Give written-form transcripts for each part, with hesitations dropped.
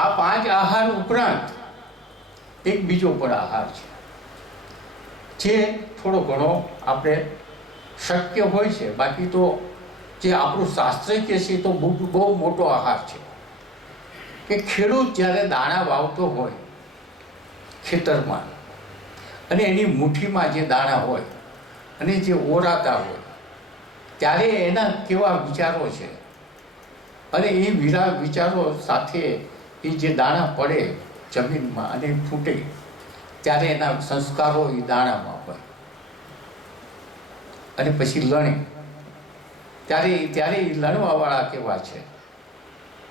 આ 5 આહાર ઉપરાંત એક બીજો પણ આહાર છે, જે થોડો ઘણો આપણે શક્ય હોય છે. બાકી તો જે આપણું શાસ્ત્ર કહે છે તો બહુ મોટો આહાર છે કે ખેડૂત જ્યારે દાણા વાવતો હોય ખેતરમાં, અને એની મુઠ્ઠીમાં જે દાણા હોય અને જે ઓરાતા હોય, ત્યારે એના કેવા વિચારો છે, અને એ વિચારો સાથે એ જે દાણા પડે જમીનમાં અને ફૂટે, ત્યારે એના સંસ્કારો એ દાણામાં હોય. અને પછી લણે ત્યારે એ લણવાવાળા કેવા છે.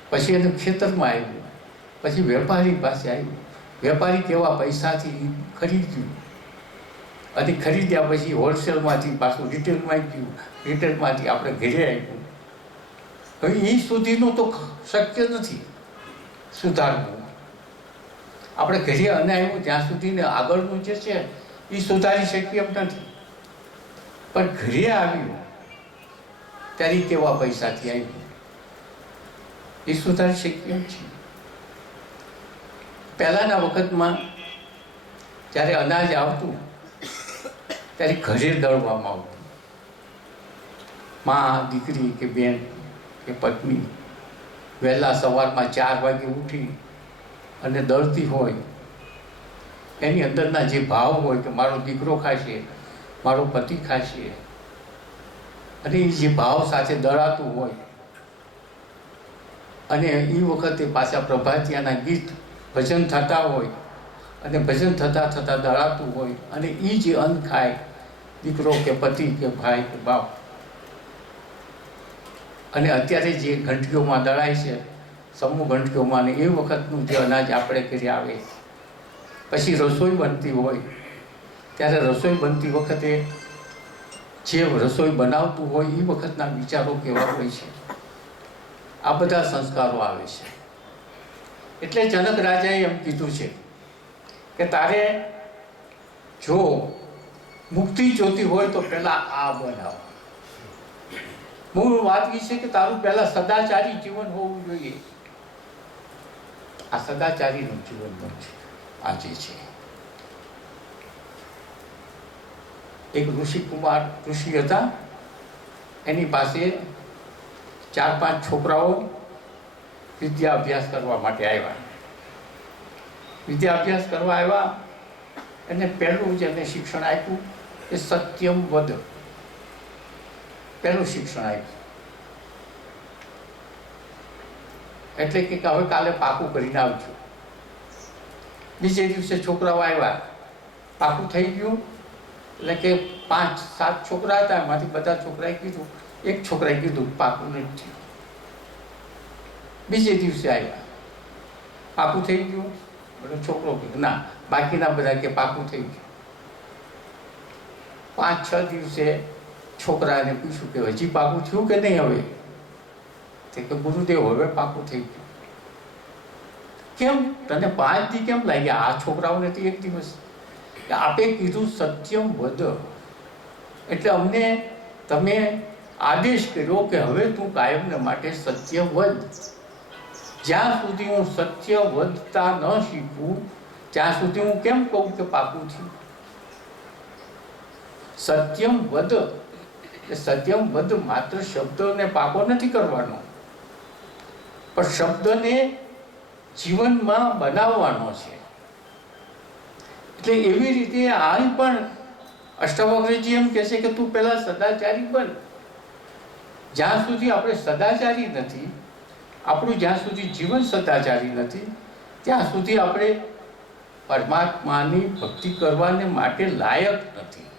પછી એનું ખેતરમાં આવ્યું, પછી વેપારી પાસે આવ્યું, વેપારી કેવા પૈસાથી ખરીદ્યું, અને ખરીદ્યા પછી હોલસેલમાંથી પાછું રિટેલમાં ગયું, રિટેલમાંથી આપણે ઘરે આવ્યું. હવે એ સુધીનું તો શક્ય નથી સુધારવું. આપણે ઘરે અને આવ્યું ત્યાં સુધીને આગળનું જે છે એ સુધારી શકીએ એમ નથી. પણ ઘરે આવ્યું ત્યારે કેવા પૈસાથી આવ્યું એ સુધારી શકીએ એમ છીએ. પહેલાંના વખતમાં જ્યારે અનાજ આવતું ત્યારે ઘરે દળવામાં આવતું. મા, દીકરી કે બેન કે પત્ની વહેલા સવારમાં 4 વાગે ઉઠી અને દળતી હોય. એની અંદરના જે ભાવ હોય કે મારો દીકરો ખાશે, મારો પતિ ખાશે, અને એ જે ભાવ સાથે દળાતું હોય, અને એ વખતે પાછા પ્રભાતિયાના ગીત ભજન થતા હોય, અને ભજન થતાં થતાં દળાતું હોય, અને એ જે અન્ન ખાય દીકરો કે પતિ કે ભાઈ કે બાપ. અને અત્યારે જે ઘંટીઓમાં દળાય છે, સમૂહ ઘંટીઓમાં, ને એ વખતનું જે અનાજ આપણે ઘરે આવે, પછી રસોઈ બનતી હોય ત્યારે રસોઈ બનતી વખતે જે રસોઈ બનાવતું હોય એ વખતના વિચારો કેવા હોય છે, આ બધા સંસ્કારો આવે છે. એટલે જનક રાજાએ એમ કીધું છે કે તારે જો મુક્તિ જોતી હોય તો પહેલાં આ બનાવો. મૂળ વાત એ છે કે તારું પહેલાં સદાચારી જીવન હોવું જોઈએ. આ સદાચારીનું જીવન બનશે. આજે છે એક ઋષિ હતા, એની પાસે 4-5 છોકરાઓ વિદ્યા અભ્યાસ કરવા માટે આવ્યા. વિદ્યા અભ્યાસ કરવા આવ્યા એને પહેલું જેને શિક્ષણ આપ્યું એ સત્યમ વદ, પહેલું શિક્ષણ આપ્યું. એટલે કે હવે કાલે પાકું કરીને આવજો. બીજે દિવસે છોકરાઓ આવ્યા, પાકું થઈ ગયું. એટલે કે 5-7 છોકરા હતા, એમાંથી બધા છોકરાએ કીધું, એક છોકરાએ કીધું પાકું નથી થયું. બીજે દિવસે આવ્યા, પાકું થઈ ગયું. બધો છોકરો કીધું ના, બાકીના બધા કે પાકું થઈ ગયું. 5-6 દિવસે છોકરાને પૂછ્યું કે હજી પાકું થયું કે નહીં? હવે તે કે ગુરુદેવ હવે પાકું થઈ ગયું. કેમ તને 5 દી કેમ લાગ્યા? આ છોકરાઓને તો 1 દિવસ. આપે કીધું સત્યમ વદ, એટલે અમને તમે આદેશ કર્યો કે હવે તું કાયમને માટે સત્ય વદ. જ્યાં સુધી હું સત્ય વધતા ન શીખું ત્યાં સુધી હું કેમ કહું કે પાકું થયું? સત્યમ વદ, સત્યમ વદ માત્ર શબ્દને પાકો નથી કરવાનો, પણ શબ્દને જીવનમાં બનાવવાનો છે. એટલે એવી રીતે આ પણ અષ્ટાવક્રજી એમ કહે છે કે તું પહેલા સદાચારી બન. જ્યાં સુધી આપણે સદાચારી નથી, આપણું જ્યાં સુધી જીવન સદાચારી નથી, ત્યાં સુધી આપણે પરમાત્માની ભક્તિ કરવાને માટે લાયક નથી.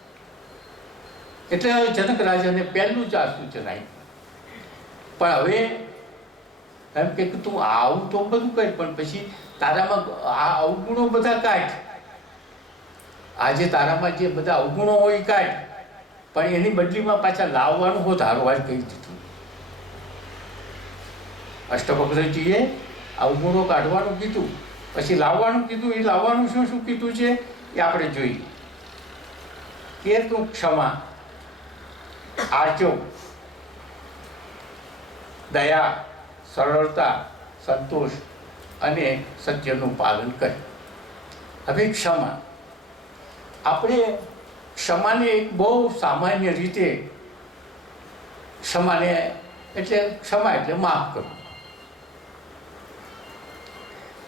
એટલે જનક રાજાને પહેલું જ આ સૂચન આપ્યું. પણ હવે એમ કે તું આવું તો બધું કર, પણ પછી તારામાં આ અવગુણો બધા કાઢ. આજે તારામાં જે બધા અવગુણો હોય એ કાઢ, પણ એની બદલીમાં પાછા લાવવાનું હોત હારવાર કહી દીધું. અષ્ટવક્રજીએ અવગુણો કાઢવાનું કીધું, પછી લાવવાનું કીધું. એ લાવવાનું શું શું કીધું છે એ આપણે જોઈએ. કે તું ક્ષમા, આર્જો, દયા, સરળતા, સંતોષ, અને સત્યનું પાલન કરે. હવે ક્ષમા, આપણે ક્ષમાને એક બહુ સામાન્ય રીતે ક્ષમાને ક્ષમા એટલે માફ કરવું.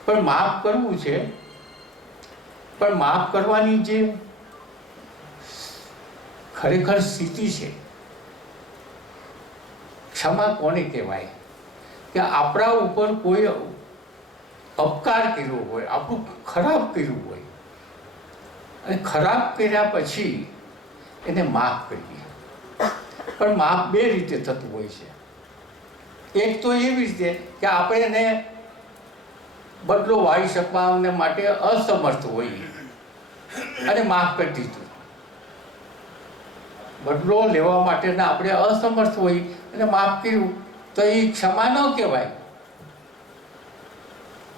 પણ માફ કરવું છે, પણ માફ કરવાની જે ખરેખર સ્થિતિ છે, ક્ષમા કોને કહેવાય? કે આપણા ઉપર કોઈ અપકાર કર્યો હોય, આપણું ખરાબ કર્યું હોય, અને ખરાબ કર્યા પછી એને માફ કરીએ. પણ માફ બે રીતે થતું હોય છે. એક તો એવી રીતે કે આપણે એને બદલો વાળી શકવા માટે અસમર્થ હોઈએ અને માફ કરી દીધું. બદલો લેવા માટેના આપણે અસમર્થ હોઈએ અને માફ કર્યું, તો એ ક્ષમા ન કહેવાય.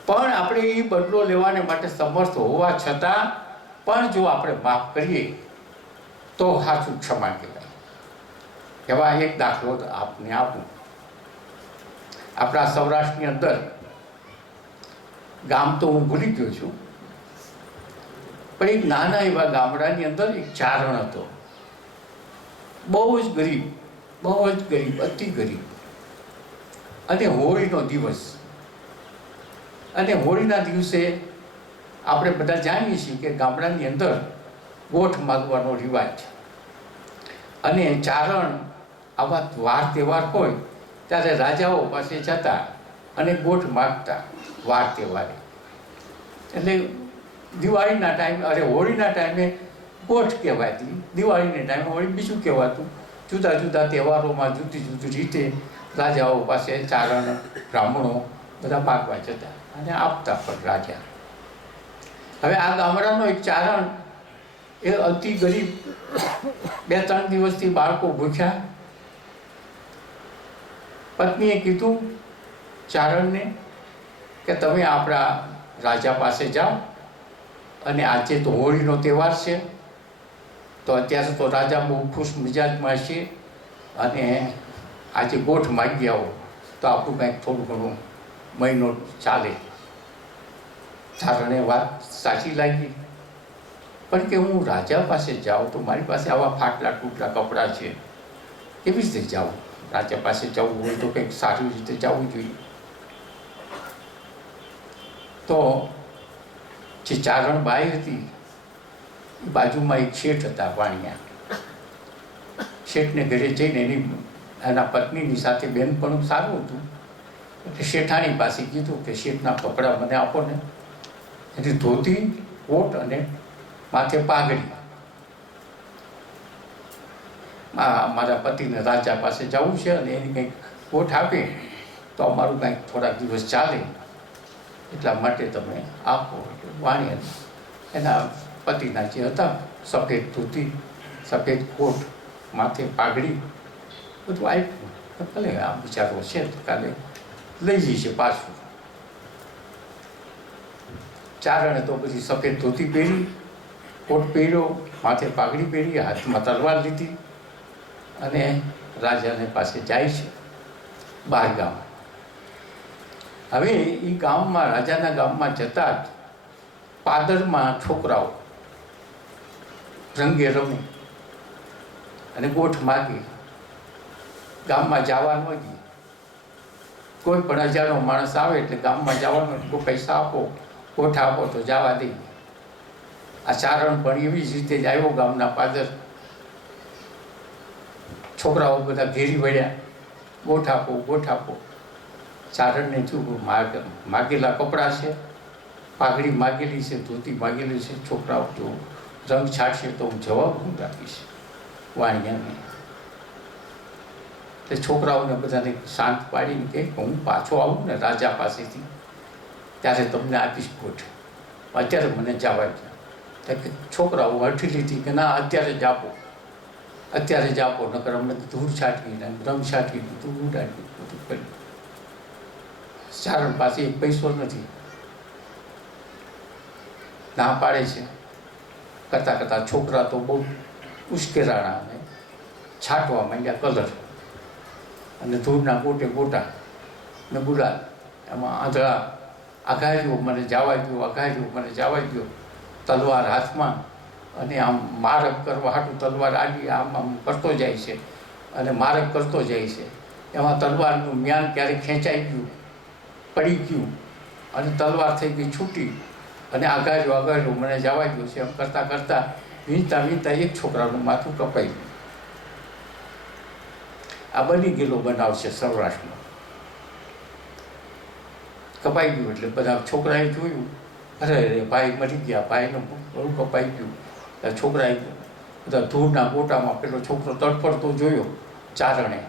પણ આપણે એ બદલો લેવાને માટે સમર્થ હોવા છતાં પણ જો આપણે માફ કરીએ તો સાચું ક્ષમા કહેવાય. એવા એક દાખલો આપને આપું. આપણા સૌરાષ્ટ્રની અંદર ગામ તો હું ભૂલી ગયો છું, પણ એક નાના એવા ગામડાની અંદર એક ચારણ હતો. બહુ જ ગરીબ, અતિ ગરીબ. અને હોળીનો દિવસ, અને હોળીના દિવસે આપણે બધા જાણીએ છીએ કે ગામડાની અંદર ગોઠ માગવાનો રિવાજ છે. અને ચારણ આવા વાર તહેવાર હોય ત્યારે રાજાઓ પાસે જતા અને ગોઠ માગતા વાર તહેવારે. એટલે દિવાળીના ટાઈમે, હોળીના ટાઈમે ગોઠ કહેવાતી, દિવાળીના ટાઈમે હોળી બીજું કહેવાતું. જુદા જુદા તહેવારોમાં જુદી જુદી રીતે રાજાઓ પાસે ચારણ બ્રાહ્મણો બધા માગવા જતા અને આપતા પણ રાજા. હવે આ ગામડાનો એક ચારણ, એ અતિ ગરીબ, 2-3 દિવસથી બાળકો ભૂખ્યા. પત્નીએ કીધું ચારણને કે તમે આપણા રાજા પાસે જાઓ, અને આજે તો હોળીનો તહેવાર છે, તો અત્યારે તો રાજા બહુ ખુશ મિજાજમાં છે, અને આજે ગોઠ માગી આવો તો આપણું કંઈક થોડું ઘણું મહિનો ચાલે. ચારણે વાત સાચી લાગી, પણ કે હું રાજા પાસે જાઉં તો મારી પાસે આવા ફાટલા તૂટલા કપડાં છે, કેવી રીતે જાઉં? રાજા પાસે જવું હોય તો કંઈક સારી રીતે જવું જોઈએ. તો જે ચારણ બાઈ હતી, બાજુમાં એક શેઠ હતા વાણિયા. શેઠને ઘરે જઈને એના પત્નીની સાથે બેનપણું સારું હતું, એટલે શેઠાણી પાસે કીધું કે શેઠના કપડાં મને આપો ને. એની ધોતી, કોટ અને માથે પાઘડી. મારા પતિને રાજા પાસે જવું છે અને એની કંઈક કોટ આપે તો અમારું કંઈક થોડાક દિવસ ચાલે, એટલા માટે તમે આપો. વાણિયા એના પતિના જે હતા, સફેદ ધોતી, સફેદ કોટ, માથે પાઘડી, બધું આપ્યું. ભલે આ બિચારો છે તો કાલે લઈ જઈશે પાછું. ચારણે તો બધી સફેદ ધોતી પહેરી, કોટ પહેર્યો, માથે પાઘડી પહેરી, હાથમાં તલવાર લીધી અને રાજાને પાસે જાય છે બહાર ગામ. હવે એ ગામમાં, રાજાના ગામમાં જતા જ પાદરમાં છોકરાઓ રંગે રમે અને ગોઠ માગી. ગામમાં જવાનું નથી, કોઈ પણ અજાણ્યો માણસ આવે એટલે ગામમાં જવાનું, કોઈ પૈસા આપો, ગોઠ આપો તો જવા દઈએ. આ ચારણ પણ એવી જ રીતે જ આવ્યો ગામના પાદર. છોકરાઓ બધા ઘેરી વળ્યા, ગોઠ આપો, ગોઠ આપો. ચારણને થયું માગેલા કપડાં છે, પાઘડી માગેલી છે, ધોતી માગેલી છે, છોકરાઓ જો રંગ છાડશે તો હું જવાબ હું રાખીશ વાણિયાને. તે છોકરાઓને બધાને શાંત પાડીને કહે હું પાછો આવું ને રાજા પાસેથી ત્યારે તમને આપીશ ગોઠ, અત્યારે મને જવા દે. કે છોકરાઓ હઠી લીધી કે ના અત્યારે જ આપો, અત્યારે જ આપો, નકર અમને ધૂળ છાંટવી, રંગ છાંટવી, બધું ઉડાડ્યું, બધું કર્યું. ચારણ પાસે એક પૈસો નથી, ના પાડે છે. કરતાં કરતાં છોકરા તો બહુ ઉશ્કેરાણા અને છાંટવા માંડ્યા કલર, અને ધૂળના ગોટે ગોટા ને ગુલાલ, એમાં આંધળા અઘાર્યો મને જવા દો, અઘાર્યો મને જવા દો, તલવાર હાથમાં, અને આમ મારક કરવા હાટું તલવાર આગી આમ આમ કરતો જાય છે અને મારક કરતો જાય છે. એમાં તલવારનું મ્યાન ક્યારેક ખેંચાઈ ગયું, પડી ગયું અને તલવાર થઈ ગઈ છૂટી, અને અઘાર્યો મને જવા દો છે એમ કરતાં કરતાં વીંચતા વીંચતા એક છોકરાનું માથું કપાઈ ગયું. આ બની ગયેલો બનાવ છે સૌરાષ્ટ્રમાં. કપાઈ ગયું એટલે બધા છોકરાએ જોયું, અરે અરે ભાઈ મરી ગયા, ભાઈનું બહુ કપાઈ ગયું. છોકરાએ બધા ધૂળના ગોટામાં પેલો છોકરો તડફડતો જોયો, ચારણે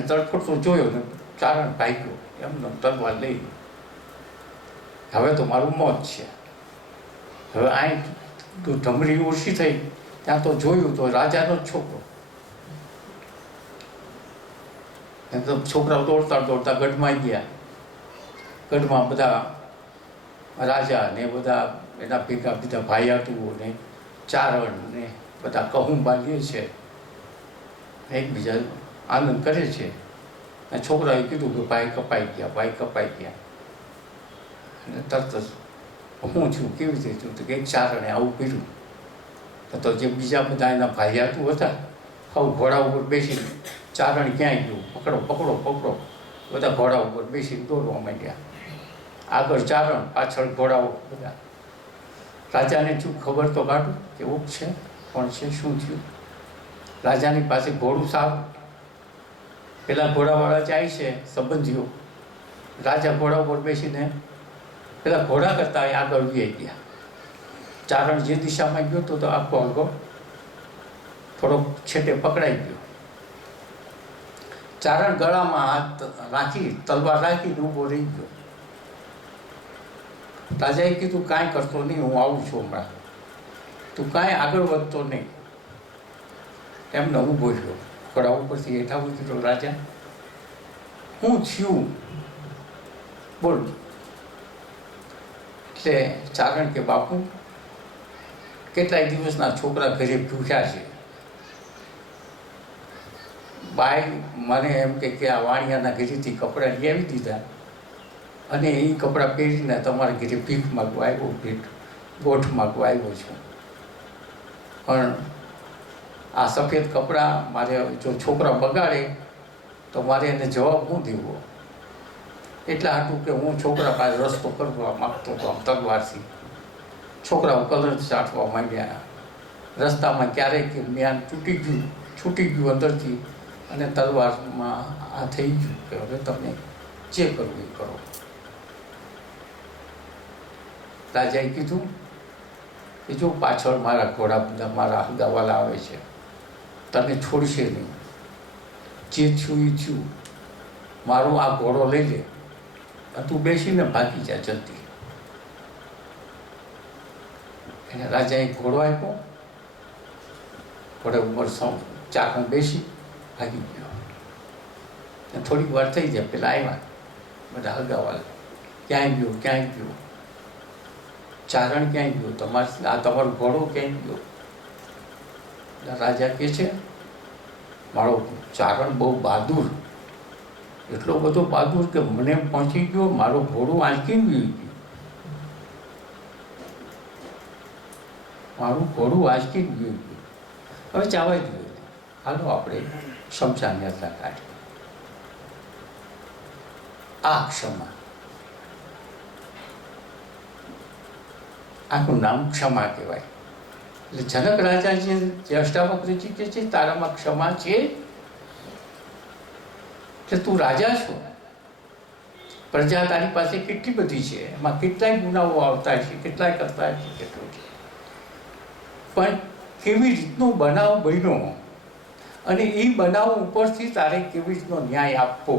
તડફડતો જોયો ને ચારણ ભાગ્યો એમનો તલવાર લઈ. હવે તો મારું મોત છે. હવે અહીં ઢમરી ઓછી થઈ, ત્યાં તો જોયું તો રાજાનો જ છોકરો. તો છોકરાઓ દોડતા દોડતા ગઢમાં ગયા. ગઢમાં બધા રાજા ને બધા એના ભેગા બધા ભાઈયાતુઓ ને ચારણ ને બધા કહું બાંધીએ છે, એકબીજા આનંદ કરે છે. અને છોકરાએ કીધું કે ભાઈ કપાઈ ગયા, ભાઈ કપાઈ ગયા. અને તરત જ હું છું, કેવી રીતે થયું? તો કે એક ચારણે આવું કર્યું. તો જે બીજા બધા એના ભાઈયાતુ હતા, હવે ઘોડા ઉપર બેસીને ચારણ ક્યાંય ગયું, પકડો પકડો પકડો, બધા ઘોડા ઉપર બેસીને દોડવા માંડ્યા. આગળ ચારણ, પાછળ ઘોડાઓ બધા. રાજાને શું ખબર તો કાઢું કેવું છે, કોણ છે, શું થયું? રાજાની પાસે ઘોડું સારું. પેલા ઘોડાવાળા જાય છે સંબંધીઓ, રાજા ઘોડા ઉપર બેસીને પેલા ઘોડા કરતા આગળ વી ગયા. ચારણ જે દિશામાં ગયો તો આખો આગળ થોડોક છેટે પકડાઈ ગયો. ચારણ ગળામાં હાથ રાખી, તલવાર રાખીને ઊભો રહી ગયો. રાજાએ કીધું કાંઈ કરતો નહીં, હું આવું છું હમણાં, તું કાંઈ આગળ વધતો નહીં. એમને ઊભો રહ્યો. ઘોડા ઉપરથી હેઠા ઉતર્યો રાજા. હું થયું બોલ. એટલે ચારણ કે બાપુ, કેટલાય દિવસના છોકરા ઘરે ભૂખ્યા છે. બાઈ મને એમ કે આ વાણિયાના ઘરેથી કપડાં લઈ આવી દીધા, અને એ કપડાં પહેરીને તમારા ઘરે ભીખ માગવા આવ્યો, ગોઠ માગવા આવ્યો છું. પણ આ સફેદ કપડાં મારે જો છોકરા બગાડે તો મારે એને જવાબ શું દેવો? એટલા હાટું કે હું છોકરા પાસે રસ્તો કરવા માગતો હતો આમ તલવારથી. છોકરાઓ કલર ચાટવા માંડ્યા. રસ્તામાં ક્યારેક મ્યાન છૂટી ગયું અંદરથી, અને તલવારમાં આ થઈ ગયું કે હવે તમે જે કરવું એ કરો. રાજાએ કીધું કે જો પાછળ મારા ઘોડા બધા મારા હગાવાલા આવે છે, તને છોડશે નહીં. જે થયું એ થયું, મારો આ ઘોડો લઈ લે, તું બેસીને ભાગી જા જલ્દી. એને રાજાએ ઘોડો આપ્યો. ઘોડે ઉપર ચાકણ બેસી ભાગી ગયો. થોડીક વાર થઈ જાય, પેલા આવ્યા બધા હગાવાલા, ક્યાંય ગયો, ક્યાંય ગયો, ચારણ ક્યાંય ગયો, તમારો ઘોડો ક્યાંય ગયો? રાજા કહે છે મારો ચારણ બહુ બહાદુર, એટલો બધો બહાદુર કે મને પહોંચી ગયો, મારો ઘોડો આંચકી ગયું, મારું ઘોડું આંચકી ગયું. હવે ચાવાઈ ગયું. હાલો આપણે શમશાન યાત્રા કાઢીએ. આ ક્ષમા, આનું નામ ક્ષમા કહેવાય. એટલે જનક રાજાજી જે અષ્ટાવક્રજી કહે છે તારામાં ક્ષમા છે, કે તું રાજા છો, પ્રજા તારી પાસે કેટલી બધી છે, એમાં કેટલાય ગુનાઓ આવતા છે, કેટલાય કરતા છે, કેટલું છે, પણ કેવી રીતનો બનાવ બન્યો અને એ બનાવ ઉપરથી તારે કેવી રીતનો ન્યાય આપવો,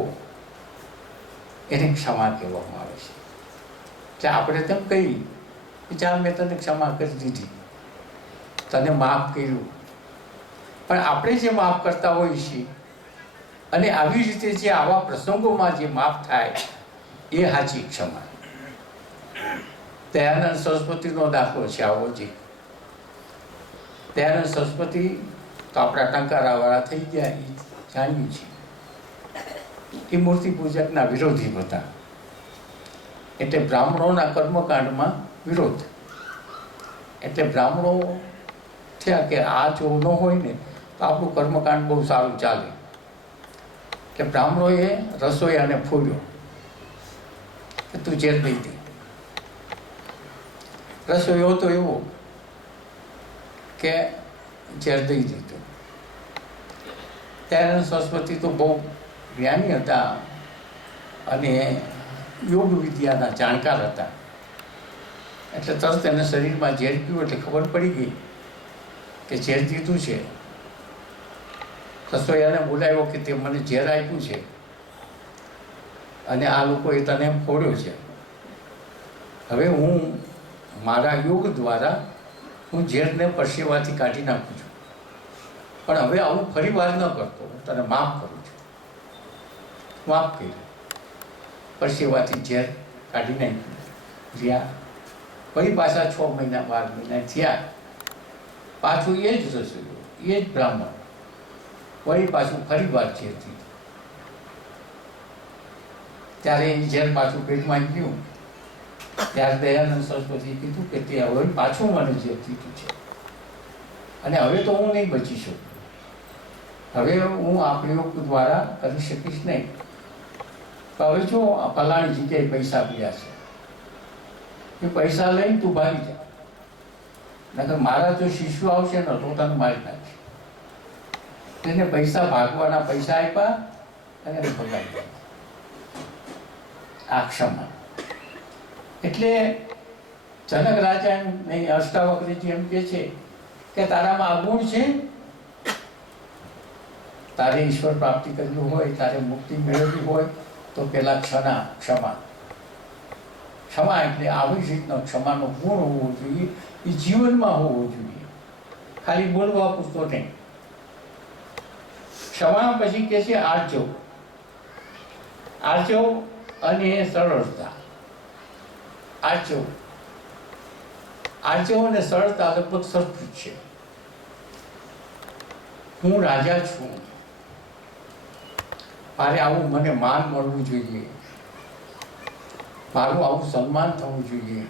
એને ક્ષમા કહેવામાં આવે છે. એટલે આપણે તેમ કહી કે જા મેં તને ક્ષમા કરી દીધી, તને માફ કર્યું, પણ આપણે જે માફ કરતા હોઈએ છીએ અને આવી રીતે જે આવા પ્રસંગોમાં જે માફ થાય એ સાચી ક્ષમા. દયાનંદ સરસ્વતીનો દાખલો છે આવો. જે દયાનંદ સરસ્વતી તો આપણા ટંકારાવાળા થઈ ગયા, એ જાણ્યું છે. એ મૂર્તિ પૂજકના વિરોધી હતા. એટલે બ્રાહ્મણોના કર્મકાંડમાં વિરોધ. એટલે બ્રાહ્મણો થયા કે આ જો ન હોય ને તો આપણું કર્મકાંડ બહુ સારું ચાલે. એટલે બ્રાહ્મણોએ રસોઈયાને ફોડ્યો કે તું ઝેર દઈ દે. રસોઈયો તો એવો કે ઝેર દઈ દીધું. ત્યારે સરસ્વતી તો બહુ જ્ઞાની હતા અને યોગ વિદ્યાના જાણકાર હતા. એટલે તરત એને શરીરમાં ઝેર પીવું એટલે ખબર પડી ગઈ કે ઝેર દીધું છે. રસોઈયાને બોલાવ્યો કે તે મને ઝેર આપ્યું છે અને આ લોકોએ તને એમ ફોડ્યો છે. હવે હું મારા યોગ દ્વારા હું ઝેરને પરસેવાથી કાઢી નાખું છું, પણ હવે આવું ફરી વાર ન કરતો, હું તને માફ કરું છું. માફ કર્યું, પરસેવાથી ઝેર કાઢી નાખ્યું. રહ્યા ફરી પાછા 6 મહિના 12 મહિના થયા, પાછું એ જ રસોઈયો, એ જ બ્રાહ્મણ વળી પાછું ફરી વાર ઝેર દીધું. ત્યારે એ ઝેર પાછું પેટમાં ગયું. ત્યારે દયાનંદ સરસ્વતીએ કીધું કે તે હવે પાછું મને ઝેર દીધું છે અને હવે તો હું નહીં બચી શકું. હવે હું આ પ્રયોગ દ્વારા કરી શકીશ નહીં. તો હવે જો આ ફલાણી જગ્યાએ પૈસા પીયા છે, એ પૈસા લઈને તું ભાગી જા, નકર મારા જો શિષ્યો આવશે ને તો તને મારી નાખશે. તેને પૈસા ભાગવાના પૈસા આપ્યા અને ભગાવી. આ ક્ષમા. એટલે જનક રાજા નહીં, અષ્ટાવક્રજી એમ કે છે કે તારામાં આ ગુણ છે, તારે ઈશ્વર પ્રાપ્તિ કરવી હોય, તારે મુક્તિ મેળવવી હોય તો પેલા ક્ષમા. ક્ષમા એટલે આવી રીતનો ક્ષમાનો ગુણ હોવો જોઈએ, એ જીવનમાં હોવો જોઈએ, ખાલી બોલવા પૂરતો નહીં. ક્ષમા પછી કે છે આર્જવ. આર્જવ અને સરળતા. આર્જવ અને સરળતા લગભગ સરખું છે. હું રાજા છું, મારે આવું મને માન મળવું જોઈએ, મારું આવું સન્માન થવું જોઈએ,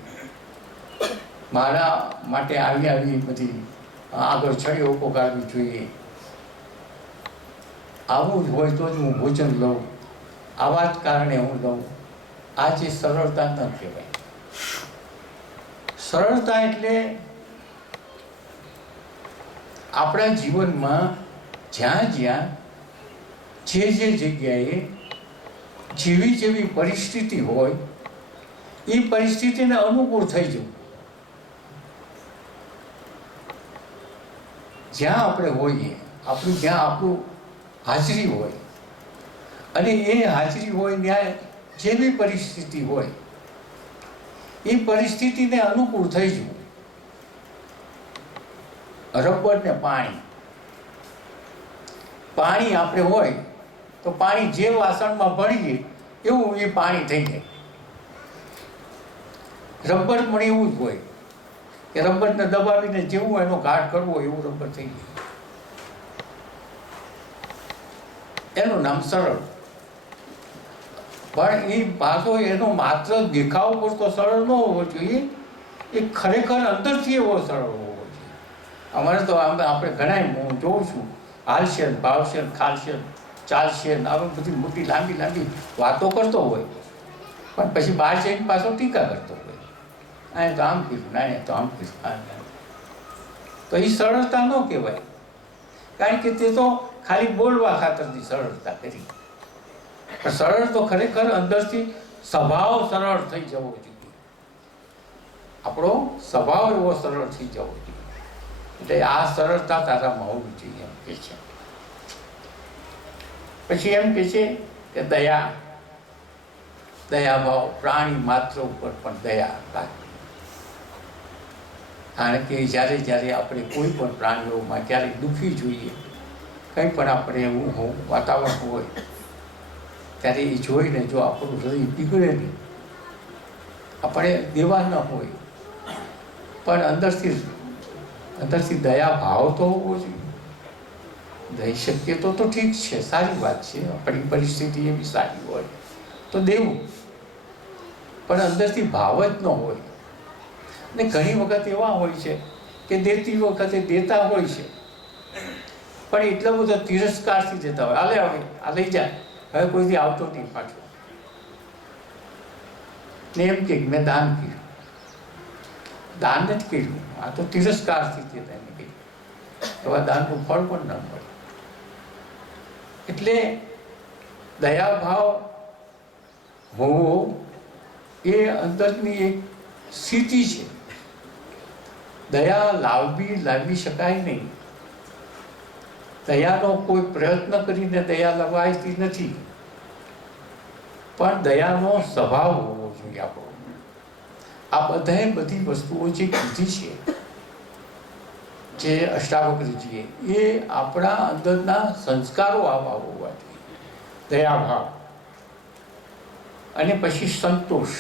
મારા માટે આવી બધી આગળ છડીઓ પોકારવી જોઈએ. આવું જ હોય તો જ હું ભોજન લઉં, આવા જ કારણે હું લઉં. આ જે સરળતા ન કહેવાય. સરળતા એટલે આપણા જીવનમાં જ્યાં જ્યાં જે જગ્યાએ જેવી પરિસ્થિતિ હોય એ પરિસ્થિતિને અનુકૂળ થઈ જવું. જ્યાં આપણે હોઈએ, જ્યાં આપણું હાજરી હોય અને એ હાજરી હોય ત્યાં જેવી પરિસ્થિતિ હોય એ પરિસ્થિતિને અનુકૂળ થઈ જવું. રબર ને પાણી આપણે હોય તો પાણી જે વાસણમાં ભરીએ એવું એ પાણી થઈ જાય. રબર પણ એવું જ હોય કે રબરને દબાવીને જેવું એનો ઘાટ કરવો એવું રબર થઈ જાય. એનું નામ સરળ. પણ એ પાછો એનો માત્ર દેખાવ પૂરતો સરળ ન હોવો જોઈએ, એ ખરેખર અંદરથી એવો સરળ હોવો જોઈએ. અમારે તો આપણે ઘણા હું જોઉં છું, હાલશે, ભાવશે, ખાલશે, ચાલશે, આવી બધી મોટી લાંબી વાતો કરતો હોય, પણ પછી બહાર જઈને પાછો ટીકા કરતો હોય. આ તો આમ કીધું, ના તો આમ કીધું. તો એ સરળતા ન કહેવાય, કારણ કે તે તો ખાલી બોલવા ખાતરની સરળતા કરી. પણ સરળ તો ખરેખર અંદરથી સ્વભાવ સરળ થઈ જવો જોઈએ. આપણો સ્વભાવ એવો સરળ થઈ જવો જોઈએ. એટલે આ સરળતા તારામાં હોવી જોઈએ એમ કે છે. પછી એમ કે છે કે દયાભાવ, પ્રાણી માત્ર ઉપર પણ દયા રાખવી. કારણ કે જ્યારે આપણે કોઈ પણ પ્રાણીઓમાં ક્યારેક દુઃખી જોઈએ, કંઈ પણ આપણે એવું વાતાવરણ હોય ત્યારે એ જોઈને જો આપણું હૃદય પીગળે નહીં, આપણે દેવા ન હોય પણ અંદરથી દયા ભાવ તો હોવો જોઈએ. દઈ શકીએ તો ઠીક છે, સારી વાત છે. આપણી પરિસ્થિતિ એવી સારી હોય તો દેવું, પણ અંદરથી ભાવ જ ન હોય. ને ઘણી વખત એવા હોય છે કે દેતી વખતે દેતા હોય છે પણ એટલો બધો તિરસ્કારથી દેતા હોય, આલે હવે આ લઈ જાય, હવે કોઈથી આવતો નહીં પાછો. ને એમ કે મેં દાન કર્યું, દાન જ કર્યું, આ તો તિરસ્કારથી દેતા એને કહ્યું તો આ દાનનું ફળ પણ ન મળે. એટલે દયાભાવ હોવો એ અંદરની એક સ્થિતિ છે. દયા લાવી શકાય નહીં. દયાનો કોઈ પ્રયત્ન કરીને દયા લવાતી નથી, પણ દયાનો સ્વભાવ હોવો જોઈએ આપણો. આ બધી વસ્તુઓ જે કીધી છે, જે અષ્ટાવક્રજીએ, એ આપણા અંદરના સંસ્કારો આવા હોવા જોઈએ. દયાભાવ અને પછી સંતોષ.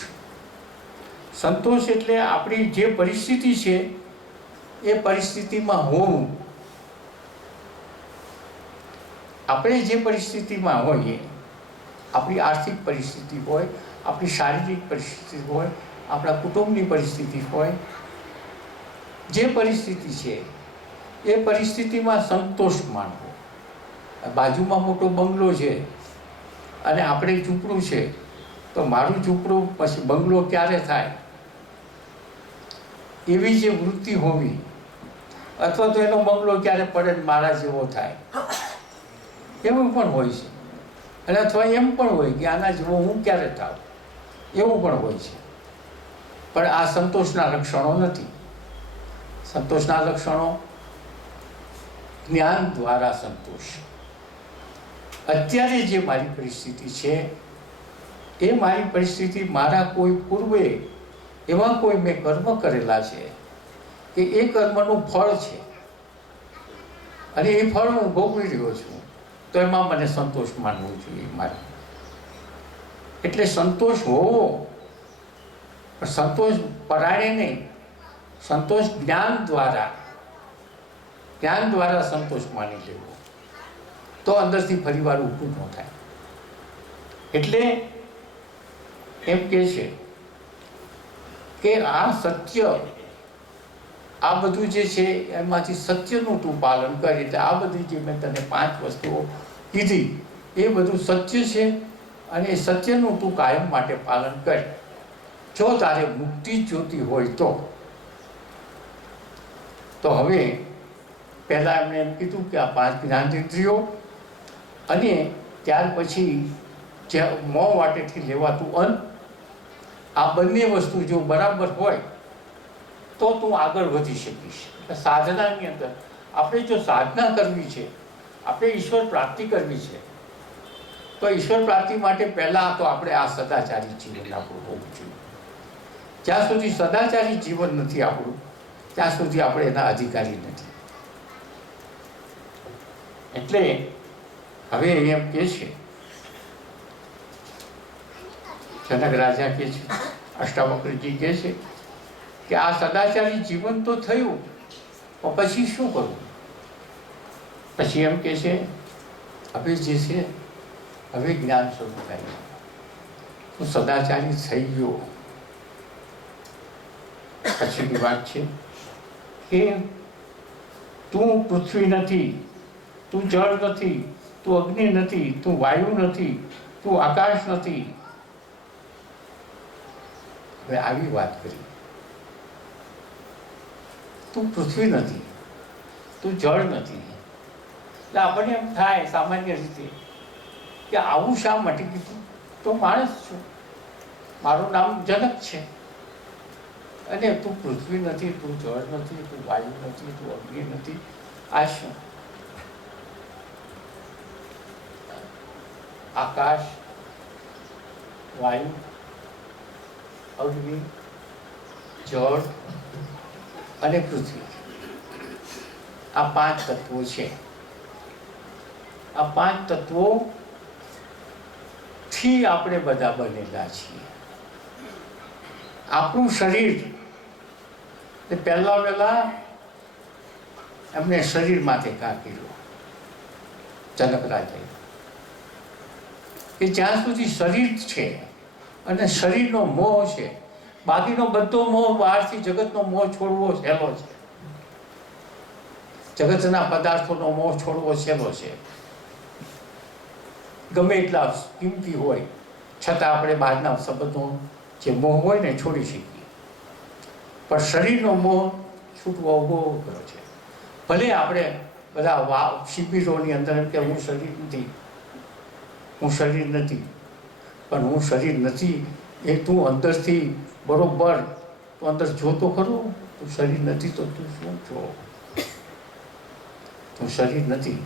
સંતોષ એટલે આપણી જે પરિસ્થિતિ છે એ પરિસ્થિતિમાં હોવું. આપણે જે પરિસ્થિતિમાં હોઈએ, આપણી આર્થિક પરિસ્થિતિ હોય, આપણી શારીરિક પરિસ્થિતિ હોય, આપણા કુટુંબની પરિસ્થિતિ હોય, જે પરિસ્થિતિ છે એ પરિસ્થિતિમાં સંતોષ માનવો. બાજુમાં મોટો બંગલો છે અને આપણે ઝૂંપડું છે, તો મારું ઝૂંપડું પછી બંગલો ક્યારે થાય એવી જે વૃત્તિ હોવી, અથવા તો એનો બંગલો ક્યારે પડે મારા જેવો થાય એવું પણ હોય છે. અને અથવા એમ પણ હોય કે આના જેવો હું ક્યારે થાવ એવું પણ હોય છે. પણ આ સંતોષના લક્ષણો નથી. સંતોષના લક્ષણો જ્ઞાન દ્વારા સંતોષ. અત્યારે જે મારી પરિસ્થિતિ છે એ મારી પરિસ્થિતિ મારા કોઈ પૂર્વે એવા કોઈ મેં કર્મ કરેલા છે કે એ કર્મનું ફળ છે અને એ ફળ હું ભોગવી રહ્યો છું, તો એમાં મને સંતોષ માનવો જોઈએ મારે. એટલે સંતોષ હોવો, પણ સંતોષ પરાયણે નહીં. સંતોષ જ્ઞાન દ્વારા સંતોષ માની લેવો, તો અંદરથી ફરીવાર ઊભું ન થાય. એટલે એમ કે છે કે આ સત્ય, આ બધું જે છે એમાંથી સત્યનું તું પાલન કર. એટલે આ બધી જે મેં તને 5 વસ્તુઓ કીધી એ બધું સત્ય છે અને એ સત્યનું તું કાયમ માટે પાલન કર. જો તારે મુક્તિ જોતી હોય તો હવે પહેલાં એમણે એમ કીધું કે આ 5 જ્ઞાનેન્દ્રિયો અને ત્યાર પછી જે મોં વાટેથી લેવાતું અન્ન, આ બંને વસ્તુ જો બરાબર હોય તો તું આગળ વધી શકીશ. એટલે સાધનાની અંદર આપણે જો સાધના કરવી છે, આપણે ઈશ્વર પ્રાપ્તિ કરવી છે, તો ઈશ્વર પ્રાપ્તિ માટે પહેલાં તો આપણે આ સદાચારી જીવન આપણું હોવું જોઈએ. જ્યાં સુધી સદાચારી જીવન નથી આપણું, ત્યાં સુધી આપણે એના અધિકારી નથી. એટલે હવે એમ કે છે, જનક રાજા કે છે, અષ્ટાવક્રજી કહે છે કે આ સદાચારી જીવન તો થયું, પણ પછી શું કરવું? પછી એમ કે છે હવે જે છે હવે જ્ઞાન શરૂ થાય. હું સદાચારી થઈ ગયો. પછીની વાત છે કે તું પૃથ્વી નથી, તું જળ નથી, તું અગ્નિ નથી, તું વાયુ નથી, તું આકાશ નથી. હવે આવી વાત કરી. તું પૃથ્વી નથી, તું જળ નથી. એટલે આપણને એમ થાય સામાન્ય રીતે કે આવું શા માટે કીધું? તો માણસ છું, મારું નામ જનક છે, અને તું પૃથ્વી નથી, તું જળ નથી, તું વાયુ નથી, તું અગ્નિ નથી. આ શું? આકાશ, વાયુ, અગ્નિ, જળ અને પૃથ્વી, આ 5 તત્વો છે. આ 5 તત્વોથી આપણે બધા બનેલા છીએ. આપણું શરીર એ પહેલા એમને શરીર માથે કાપેલું જનક રાજાએ, કે જ્યાં સુધી શરીર છે અને શરીરનો મોહ છે. બાકીનો બધો મોહ, બહારથી જગતનો મોહ છોડવો સહેલો છે. જગતના પદાર્થોનો મોહ છોડવો સહેલો છે. ગમે એટલા કિંમતી હોય છતાં આપણે બહારના સંબંધો જે મોહ હોય ને છોડી શકીએ, પણ શરીરનો મોહ છૂટવો બહુ અઘરો છે. ભલે આપણે બધા શિબિરોની અંદર કે હું શરીર નથી, હું શરીર નથી, પણ હું શરીર નથી એ તું અંદરથી બરોબર તું અંદર જોતો ખરો. તું શરીર નથી તો તું શું છો? તું શરીર નથી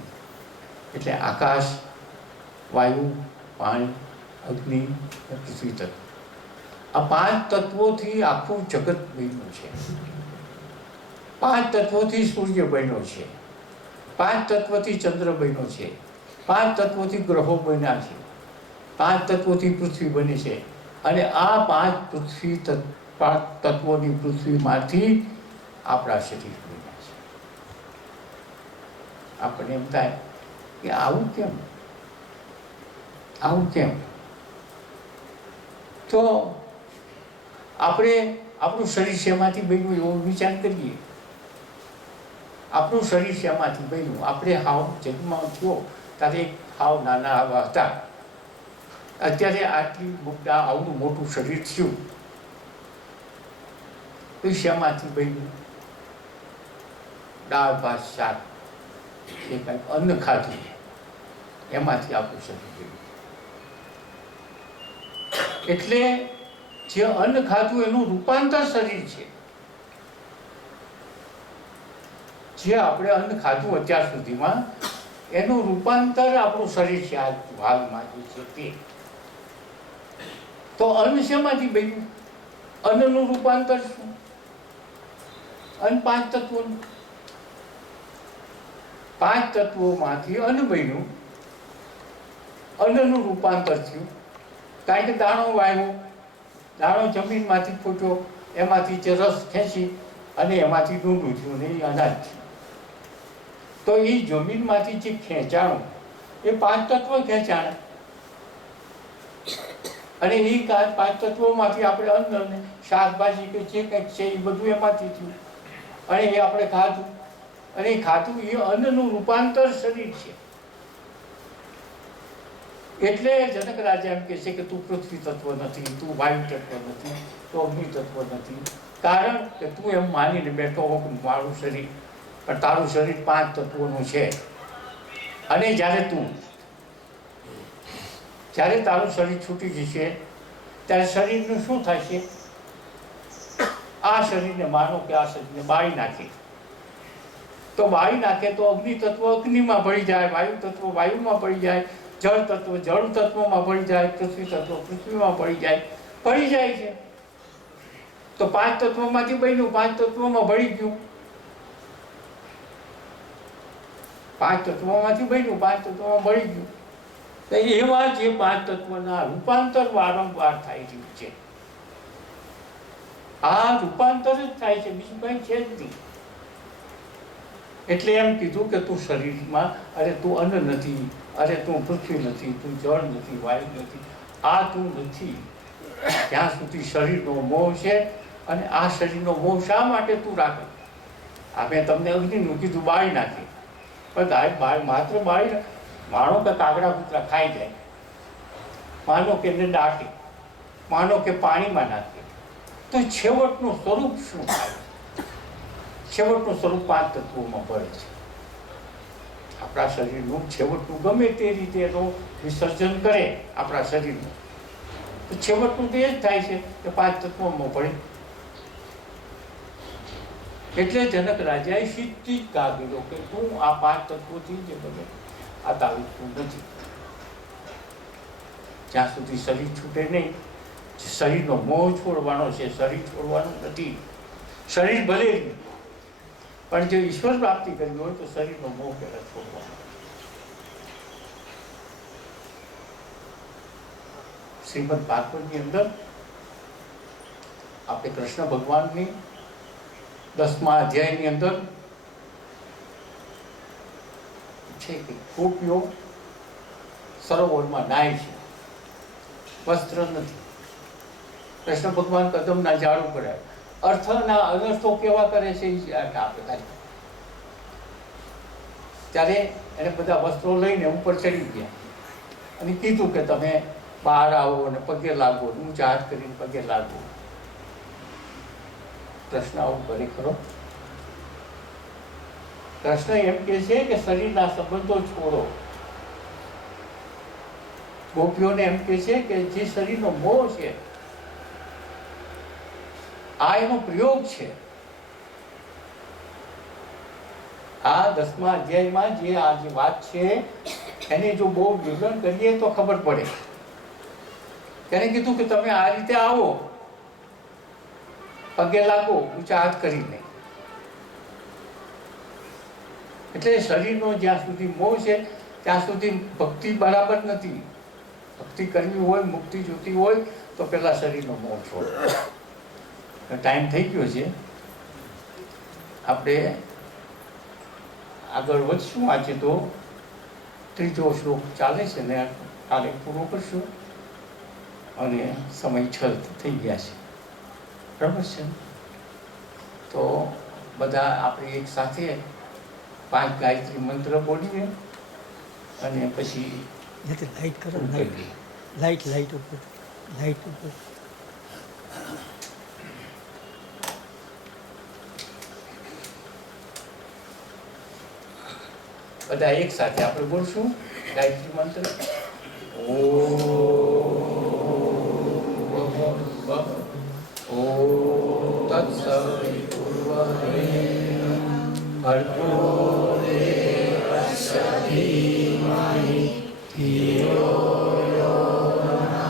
એટલે આકાશ, વાયુ, પાણી, અગ્નિ, પૃથ્વી તત્વ, આ 5 તત્વોથી આખું જગત બન્યું છે. 5 તત્વોથી સૂર્ય બન્યો છે, 5 તત્વથી ચંદ્ર બન્યો છે, 5 તત્વોથી ગ્રહો બન્યા છે, 5 તત્વોથી પૃથ્વી બની છે. અને આ 5 તત્વોની પૃથ્વીમાંથી આપણા શરીર બન્યા છે. આપણને એમ થાય કે આવું કેમ, આવું કેમ? તો આપણે આપણું શરીર શેમાંથી બન્યું એવો વિચાર કરીએ. આપણું શરીર શેમાંથી બન્યું? આપણે હાવ જન્મ થયો ત્યારે હાવ નાના આવા હતા, અત્યારે આટલી આવડું મોટું શરીર થયું તો શેમાંથી બન્યું? દાળ ભાત શાક એ કંઈક અન્ન ખાધું એમાંથી આપણું શરીર બન્યું. એટલે જે અન્ન ખાધું એનું રૂપાંતર શરીર છે. જે આપણે અન્ન ખાધું અત્યાર સુધીમાં એનું રૂપાંતર આપણું શરીર છે. આ ભાગમાં જે છે તે તો અન્ન શેમાંથી બન્યું? અન્નનું રૂપાંતર શું? અન્ન 5 તત્વોનું, 5 તત્વોમાંથી અન્ન બન્યું. અન્નનું રૂપાંતર થયું કારણ કે દાણો વાવ્યો, દાણો જમીનમાંથી ફૂટ્યો, એમાંથી જે રસ ખેંચી અને એમાંથી ડૂંડું થયું ને એ અનાજ થયું. તો એ જમીનમાંથી જે ખેંચાણું એ 5 તત્વો ખેંચાણા અને એ 5 તત્વોમાંથી આપણે અન્ન અને શાકભાજી કે જે કંઈક છે એ બધું એમાંથી થયું અને એ આપણે ખાધું અને એ ખાધું એ અન્નનું રૂપાંતર શરીર છે. એટલે જનક રાજા એમ કહે છે કે તું પૃથ્વી તત્વ નથી, તું વાયુ તત્વ નથી, તું અગ્નિ તત્વ નથી. કારણ કે તું એમ માનીને બેઠો હો કે મારું શરીર, પણ તારું શરીર 5 તત્વોનું છે. અને જ્યારે તારું શરીર છૂટી જશે ત્યારે શરીરનું શું થશે? આ શરીરને માનો કે આ શરીરને બાળી નાખે તો બાળી નાખે તો અગ્નિ તત્વ અગ્નિમાં ભળી જાય, વાયુ તત્વ વાયુમાં ભળી જાય, જળ તત્વ જળ તત્વમાં ભળી જાય, પૃથ્વી તત્વ પૃથ્વીમાં ભળી જાય છે. તો 5 તત્વોમાંથી બન્યું, 5 તત્વોમાં ભળી ગયું. 5 તત્વોમાંથી બન્યું, 5 તત્વોમાં ભળી ગયું. તો એવા જે 5 તત્વોના રૂપાંતર વારંવાર થાય છે. આ રૂપાંતર જ થાય છે, બીજું કંઈ છે જ નહીં. એટલે એમ કીધું કે તું શરીરમાં, અરે તું અન્ન નથી, અરે તું પૃથ્વી નથી, તું જળ નથી, વાયુ નથી, આ તું નથી. ત્યાં સુધી શરીરનો મોહ છે. અને આ શરીરનો મોહ શા માટે તું રાખે? આ મેં તમને અગ્નિનું કીધું બાળી નાખે, પણ માત્ર બાળી માનો કે કાગડા કૂતરા ખાઈ જાય, માનો કે એને દાટે, માનો કે પાણીમાં નાખે, તો છેવટનું સ્વરૂપ શું થાય? છેવટનું સ્વરૂપ 5 તત્વોમાં ભળે છે. આપણા શરીરનું છેવટનું ગમે તે રીતે એનું વિસર્જન કરે આપણા શરીરનું, તો છેવટનું તો એ જ થાય છે કે 5 તત્વોમાં ભળે. એટલે જનક રાજાએ સીધી જ કાઢેલો કે તું આ 5 તત્વોથી જે બને આ તારું તું નથી. જ્યાં સુધી શરીર છૂટે નહીં, શરીરનો મોહ છોડવાનો છે, શરીર છોડવાનું નથી. શરીર ભલે પણ જો ઈશ્વર પ્રાપ્તિ કરવી હોય તો શરીરનો મોહ પહેલા છોડવાનો. શ્રીમદ ભાગવતની અંદર આપણે કૃષ્ણ ભગવાનની 10મા અધ્યાયની અંદર છે કે ગોપીઓ સરોવરમાં નાય છે, વસ્ત્ર નથી, કૃષ્ણ ભગવાન કદમના ઝાડ ઉપર અર્થના અનર્થો કેવા કરે છે એ આપણે ત્યારે એને બધા વસ્ત્રો લઈને ઉપર ચડી ગયા અને કીધું કે તમે બહાર આવો અને પગે લાગો, ઊંચા હાથ કરીને પગે લાગો. કૃષ્ણ આવું કરે ખરો? કૃષ્ણ એમ કે છે કે શરીરના સંબંધો છોડો. ગોપીઓને એમ કે છે કે જે શરીરનો મોહ છે આ એનો પ્રયોગ છે. આ 10મા અધ્યાયમાં જે આ જે વાત છે એને જો બહુ વિવરણ કરીએ તો ખબર પડે. તેને કીધું કે તમે આ રીતે આવો, પગે લાગો ઊંચા હાથ કરીને. એટલે શરીરનો જ્યાં સુધી મોહ છે ત્યાં સુધી ભક્તિ બરાબર નથી. ભક્તિ કરવી હોય, મુક્તિ જોતી હોય તો પેલા શરીરનો મોહ છોડો. ટાઈમ થઈ ગયો છે, આપણે આગળ વધશું. આજે તો 3જો શ્લોક ચાલે છે ને કાલે પૂરો કરશું અને સમય 6 થઈ ગયા છે, બરાબર છે? તો બધા આપણે એક સાથે 5 ગાયત્રી મંત્ર બોલીએ અને પછી લાઈટ કરો, લાઈટ ઉપર બધા એક સાથે આપણે બોલશું ગાયત્રી મંત્ર. ઓમ ભર્ગો દેવસ્ય ધીમહિ ધિયો યો નઃ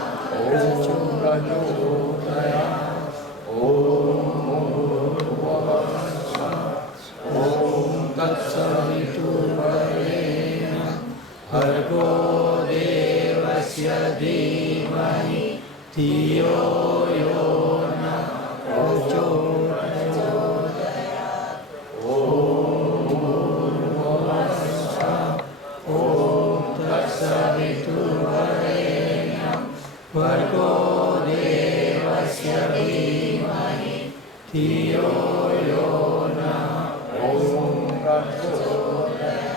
પ્રચોદયાત્. ઓમ તત્સવિતુર્વરેણ્યં ભર્ગો દેવસ્ય ધીમહિ ધિયો યો નઃ પ્રચોદયાત્. ભર્ગો દેવસ્ય ધીમહિ ધિયો યો નઃ પ્રચોદયાત્.